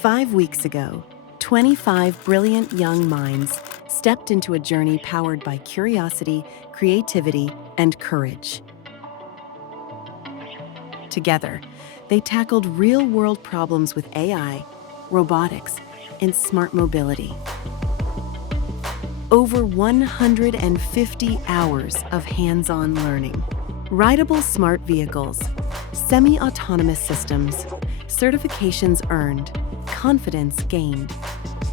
5 weeks ago, 25 brilliant young minds stepped into a journey powered by curiosity, creativity, and courage. Together, they tackled real-world problems with AI, robotics, and smart mobility. Over 150 hours of hands-on learning. Rideable smart vehicles, semi-autonomous systems, certifications earned, confidence gained.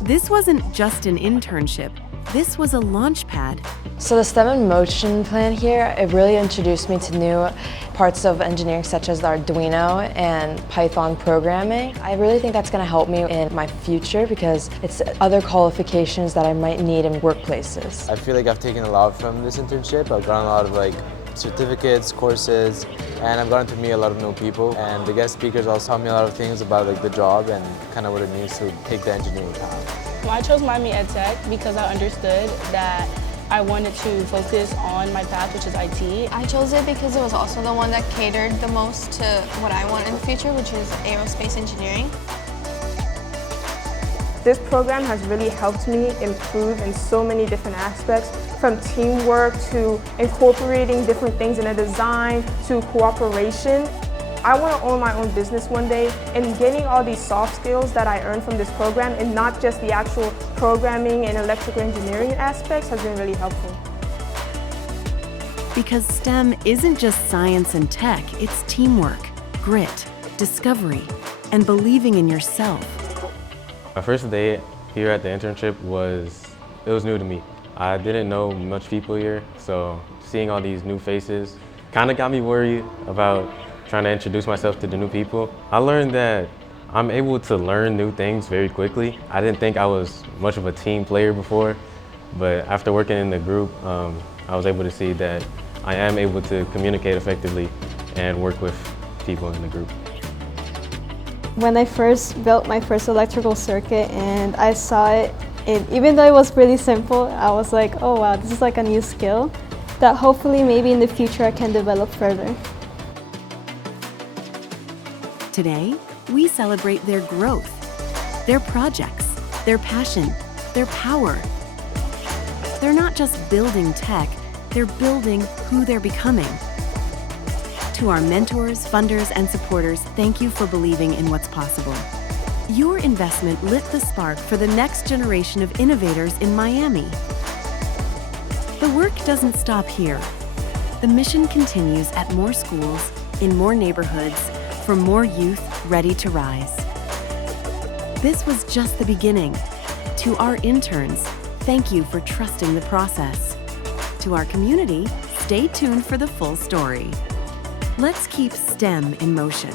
This wasn't just an internship, this was a launchpad. So the STEM in Motion plan here, it really introduced me to new parts of engineering such as the Arduino and Python programming. I really think that's going to help me in my future because it's other qualifications that I might need in workplaces. I feel like I've taken a lot from this internship. I've gotten a lot of certificates, courses, and I've gotten to meet a lot of new people. And the guest speakers also taught me a lot of things about the job and kind of what it means to take the engineering path. Well, I chose Miami EdTech because I understood that I wanted to focus on my path, which is IT. I chose it because it was also the one that catered the most to what I want in the future, which is aerospace engineering. This program has really helped me improve in so many different aspects, from teamwork to incorporating different things in a design to cooperation. I want to own my own business one day, and getting all these soft skills that I earned from this program and not just the actual programming and electrical engineering aspects has been really helpful. Because STEM isn't just science and tech, it's teamwork, grit, discovery, and believing in yourself. My first day here at the internship was new to me. I didn't know much people here, so seeing all these new faces kind of got me worried about trying to introduce myself to the new people. I learned that I'm able to learn new things very quickly. I didn't think I was much of a team player before, but after working in the group, I was able to see that I am able to communicate effectively and work with people in the group. When I first built my first electrical circuit and I saw it, even though it was really simple, I was like, oh wow, this is like a new skill that hopefully maybe in the future I can develop further. Today, we celebrate their growth, their projects, their passion, their power. They're not just building tech, they're building who they're becoming. To our mentors, funders, and supporters, thank you for believing in what's possible. Your investment lit the spark for the next generation of innovators in Miami. The work doesn't stop here. The mission continues at more schools, in more neighborhoods, for more youth ready to rise. This was just the beginning. To our interns, thank you for trusting the process. To our community, stay tuned for the full story. Let's keep STEM in motion.